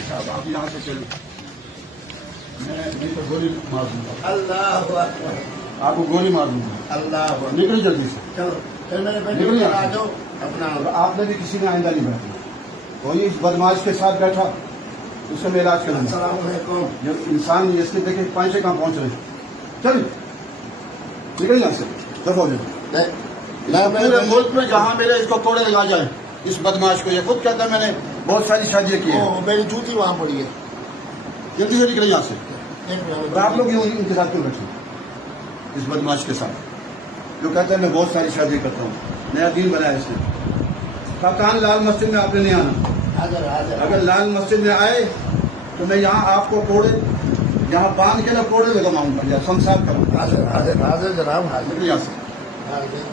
साहब आप यहाँ से चलिए, मैं नहीं तो गोली मार दूंगा, अल्लाह अकबर, आपको गोली मार दूंगा। अल्लाह अकबर। निकलिए जल्दी से, चलो फिर मेरे बेटे निकलिए आ जाओ अपना। और आपने भी किसी ने आइंदा नहीं बैठना। कोई इस बदमाश के साथ बैठा उससे मैं इलाज करूंगा। अस्सलाम वालेकुम। जो इंसान नहीं, इसके देखे पैसे कहाँ पहुंच रहे हैं। चलिए निकल यहाँ से, दफा हो जाए। पूरे मुल्क में जहाँ मिले इसको कोड़े लगा जाए इस बदमाश को। ये खुद कहता है मैंने बहुत सारी शादियाँ की हैं। मेरी जूती वहाँ पड़ी है। जल्दी से निकले यहाँ से। एक मिनट। और आप लोग यूँ इनके साथ क्यों बैठे इस बदमाश के साथ, जो कहता है मैं बहुत सारी शादी करता हूँ, नया दीन बनाया इसने। काकान लाल मस्जिद में आपने नहीं आना। हाजिर हाजिर। अगर लाल मस्जिद में आए तो मैं यहाँ आपको कोड़े यहाँ बांध के ना कोड़े लगाऊंगा या संसार करूंगा। हाजिर हाजिर हाजिर जनाब हाजिर। निकलिए यहाँ से। हाजिर।